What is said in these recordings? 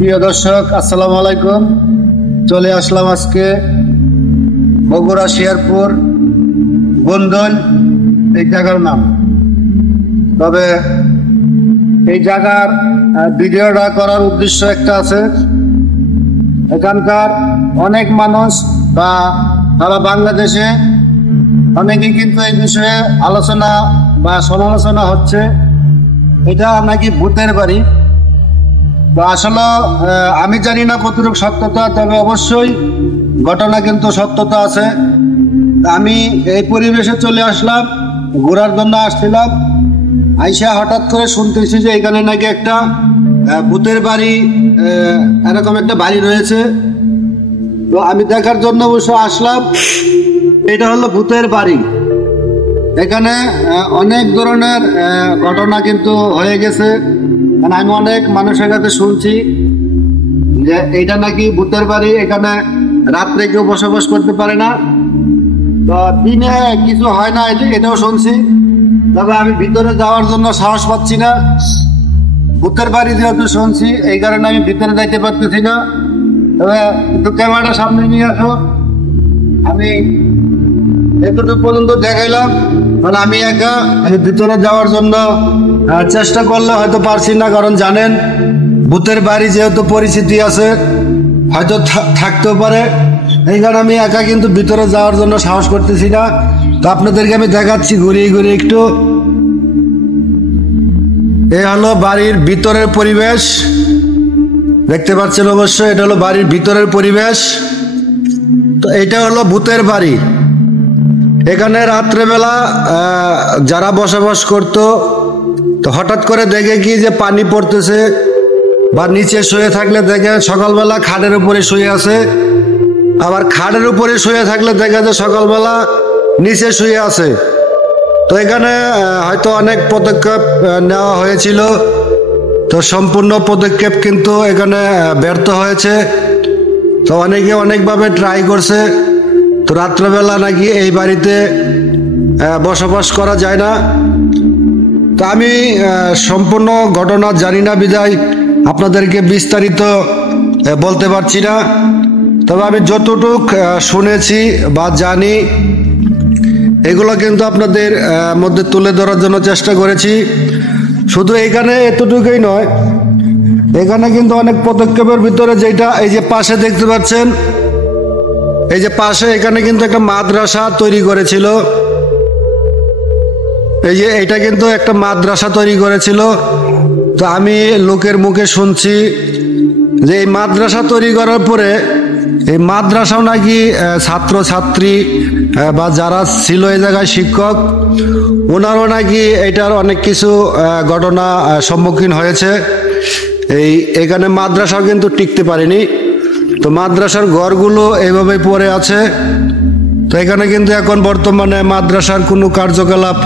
প্রিয় দর্শক, আসসালামু আলাইকুম। চলে আসলাম আজকে বগুড়া শেরপুর বন্দল এই জায়গার নাম। তবে এই জায়গার ভিডিওটা করার উদ্দেশ্য একটা আছে। এখানকার অনেক মানুষ বা সারা বাংলাদেশে অনেকেই কিন্তু এই বিষয়ে আলোচনা বা সমালোচনা হচ্ছে। এটা নাকি ভূতের বাড়ি। তো আসলে আমি জানি না কতটুকু সত্যতা, তবে অবশ্যই ঘটনা কিন্তু সত্যতা আছে। আমি এই পরিবেশে চলে আসলাম, ঘোরার জন্য আসছিলাম। আইসা হঠাৎ করে শুনতেছি যে এখানে নাকি একটা ভূতের বাড়ি, এরকম একটা বাড়ি রয়েছে। তো আমি দেখার জন্য অবশ্য আসলাম। এটা হলো ভূতের বাড়ি। এখানে অনেক ধরনের ঘটনা কিন্তু হয়ে গেছে। মানে আমি অনেক মানুষের কাছে শুনছি যে এইটা নাকি ভূতের বাড়ি, এখানে রাত্রে কেউ বসবাস করতে পারে না। তো দিনে কিছু হয় না, এটাও শুনছি। তবে আমি ভিতরে যাওয়ার জন্য সাহস পাচ্ছি না। ভূতের বাড়ি যেহেতু শুনছি, এই কারণে আমি ভিতরে যাইতে পারতেছি না। তবে একটু ক্যামেরাটা সামনে নিয়ে আসো। আমি এতটুকু পর্যন্ত দেখাইলাম। মানে আমি একা ভিতরে যাওয়ার জন্য চেষ্টা করলে হয়তো পারছি না, কারণ জানেন ভূতের বাড়ি যেহেতু পরিচিতি আছে, হয়তো থাকতেও পারে। এই কারণে আমি একা কিন্তু ভিতরে যাওয়ার জন্য সাহস করতেছি না। তো আপনাদেরকে আমি দেখাচ্ছি ঘুরিয়ে ঘুরিয়ে একটু। এই হলো বাড়ির ভিতরের পরিবেশ, দেখতে পাচ্ছেন অবশ্যই। এটা হলো বাড়ির ভিতরের পরিবেশ। তো এটা হলো ভূতের বাড়ি। এখানে রাত্রেবেলা যারা বসবাস করত, তো হঠাৎ করে দেখে কি যে পানি পড়তেছে, বা নিচে শুয়ে থাকলে দেখে সকালবেলা খাটের উপরে শুয়ে আছে। আবার খাটের উপরে শুয়ে থাকলে দেখে যে সকালবেলা নিচে শুয়ে আছে। তো এখানে হয়তো অনেক পদক্ষেপ নেওয়া হয়েছিল, তো সম্পূর্ণ পদক্ষেপ কিন্তু এখানে ব্যর্থ হয়েছে। তো অনেকে অনেকভাবে ট্রাই করছে। তো রাত্রেবেলা নাকি এই বাড়িতে বসবাস করা যায় না। তো আমি সম্পূর্ণ ঘটনা জানি না বিধায় আপনাদেরকে বিস্তারিত বলতে পারছি না। তবে আমি যতটুক শুনেছি বা জানি, এগুলো কিন্তু আপনাদের মধ্যে তুলে ধরার জন্য চেষ্টা করেছি। শুধু এখানে এতটুকুই নয়, এখানে কিন্তু অনেক পদক্ষেপের ভিতরে, যেটা এই যে পাশে দেখতে পাচ্ছেন, এই যে পাশে এখানে কিন্তু একটা মাদ্রাসা তৈরি করেছিল। এই যে এটা কিন্তু একটা মাদ্রাসা তৈরি করেছিল। তো আমি লোকের মুখে শুনছি যে এই মাদ্রাসা তৈরি করার পরে এই মাদ্রাসাও নাকি ছাত্র ছাত্রী বা যারা ছিল এই জায়গায় শিক্ষক, ওনারও নাকি এটার অনেক কিছু ঘটনা সম্মুখীন হয়েছে। এখানে মাদ্রাসাও কিন্তু টিকতে পারেনি। তো মাদ্রাসার ঘরগুলো এইভাবে পড়ে আছে। তো এখানে কিন্তু এখন বর্তমানে মাদ্রাসার কোনো কার্যকলাপ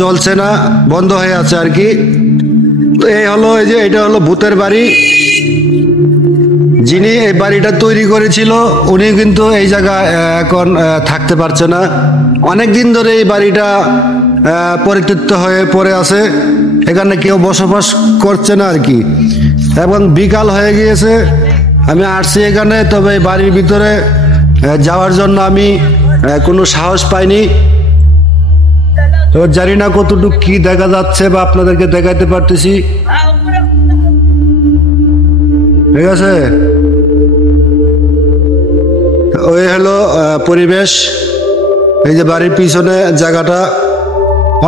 চলছে না, বন্ধ হয়ে আছে আর কি। তো এই হলো, এই যে এটা হলো ভূতের বাড়ি। যিনি এই বাড়িটা তৈরি করেছিল উনি কিন্তু এই জায়গায় এখন থাকতে পারছে না। অনেক দিন ধরে এই বাড়িটা পরিত্যক্ত হয়ে পড়ে আছে, এখানে কেউ বসবাস করছে না আর কি। এবং বিকাল হয়ে গিয়েছে, আমি আসছি এখানে। তবে এই বাড়ির ভিতরে যাওয়ার জন্য আমি কোনো সাহস পাইনি। তো জানি না কতটুকু কি দেখা যাচ্ছে বা আপনাদেরকে দেখাতে পারতেছি। ঠিক আছে, ওই হলো পরিবেশ। এই যে বাড়ির পিছনে জায়গাটা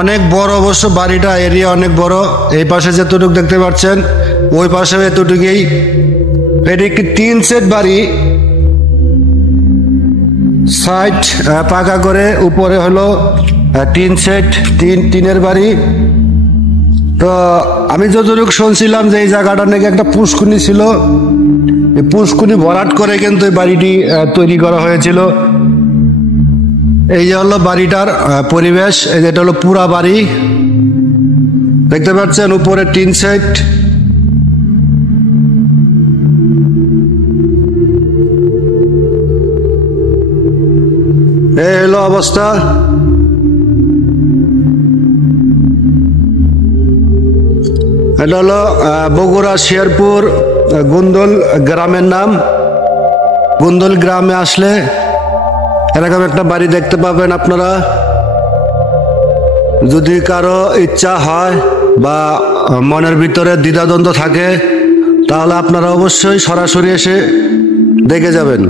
অনেক বড়, অবশ্য বাড়িটা এরিয়া অনেক বড়। এই পাশে যতটুকু দেখতে পাচ্ছেন, ওই পাশে এতটুকুই। এটি একটি 3 সেট বাড়ি, সাইড পাকা করে, উপরে হলো 3 সেট, টিনের বাড়ি। তো আমি যতটুকু শুনছিলাম যে এই জায়গাটা নাকি একটা পুষ্কুনি ছিল, এই পুষ্কুনি ভরাট করে কিন্তু এই বাড়িটি তৈরি করা হয়েছিল। এই যে হলো বাড়িটার পরিবেশ। এটা হলো পুরা বাড়ি, দেখতে পাচ্ছেন, উপরে 3 সেট। এই হলো অবস্থা। এটা হলো বগুড়া শেরপুর গুন্দল গ্রামের নাম। গুন্দল গ্রামে আসলে এরকম একটা বাড়ি দেখতে পাবেন আপনারা। যদি কারো ইচ্ছা হয় বা মনের ভিতরে দ্বিধাদ্বন্দ্ব থাকে তাহলে আপনারা অবশ্যই সরাসরি এসে দেখে যাবেন।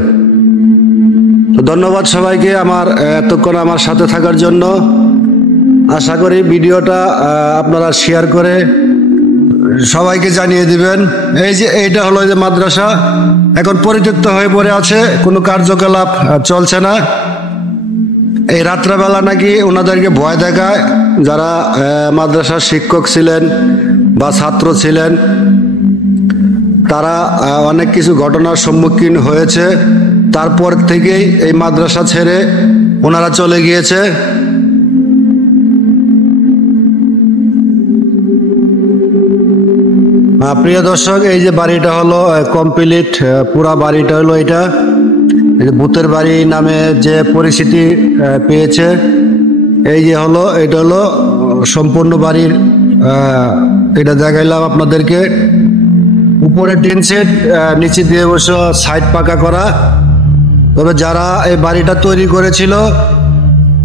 তো ধন্যবাদ সবাইকে এতক্ষণ আমার সাথে থাকার জন্য। আশা করি ভিডিওটা আপনারা শেয়ার করে সবাইকে জানিয়ে দিবেন। এই যে এইটা হলো যে মাদ্রাসা, এখন পরিত্যক্ত হয়ে পড়ে আছে, কোনো কার্যকলাপ চলছে না। এই রাত্রেবেলা নাকি ওনাদেরকে ভয় দেখায়, যারা মাদ্রাসার শিক্ষক ছিলেন বা ছাত্র ছিলেন তারা অনেক কিছু ঘটনার সম্মুখীন হয়েছে। তারপর থেকেই এই মাদ্রাসা ছেড়ে ওনারা চলে গিয়েছে। প্রিয় দর্শক, এই যে বাড়িটা হলো কমপ্লিট, পুরা বাড়িটা হলো এটা ভূতের বাড়ি নামে যে পরিচিতি পেয়েছে। এই যে হলো এটা হলো সম্পূর্ণ বাড়ির, এটা দেখাইলাম আপনাদেরকে। উপরে টিন সেট, নিচে দিয়ে অবশ্য সাইড পাকা করা। তবে যারা এই বাড়িটা তৈরি করেছিল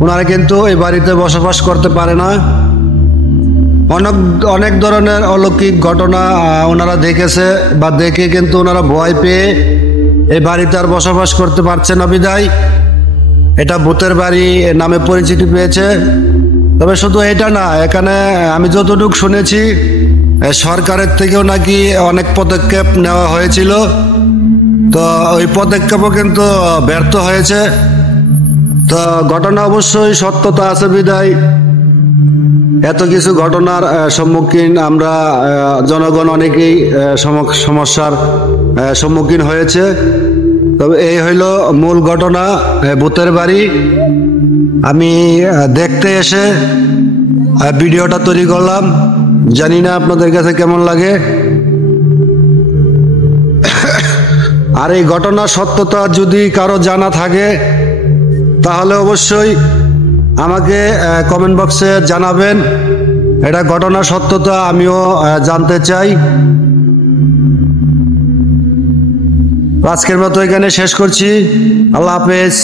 ওনারা কিন্তু এই বাড়িতে বসবাস করতে পারে না। অনেক ধরনের অলৌকিক ঘটনা ওনারা দেখেছে বা দেখে কিন্তু ওনারা ভয় পেয়ে এই বাড়িতে আর বসবাস করতে পারছে না, বিদায় এটা ভূতের বাড়ি নামে পরিচিতি পেয়েছে। তবে শুধু এটা না, এখানে আমি যতটুকু শুনেছি সরকারের থেকেও নাকি অনেক পদক্ষেপ নেওয়া হয়েছিল, তো ওই পদক্ষেপও কিন্তু ব্যর্থ হয়েছে। তো ঘটনা অবশ্যই সত্যতা আছে বিদায় এত কিছু ঘটনার সম্মুখীন আমরা জনগণ অনেকেই সমস্যার সম্মুখীন হয়েছে। তবে এই হইল মূল ঘটনা, ভূতের বাড়ি। আমি দেখতে এসে ভিডিওটা তৈরি করলাম, জানি না আপনাদের কাছে কেমন লাগে। আর এই ঘটনার সত্যতা যদি কারো জানা থাকে তাহলে অবশ্যই আমাকে কমেন্ট বক্সে জানাবেন। এটা ঘটনার সত্যতা আমিও জানতে চাই। আজকের মতো এখানে শেষ করছি। আল্লাহ হাফেজ।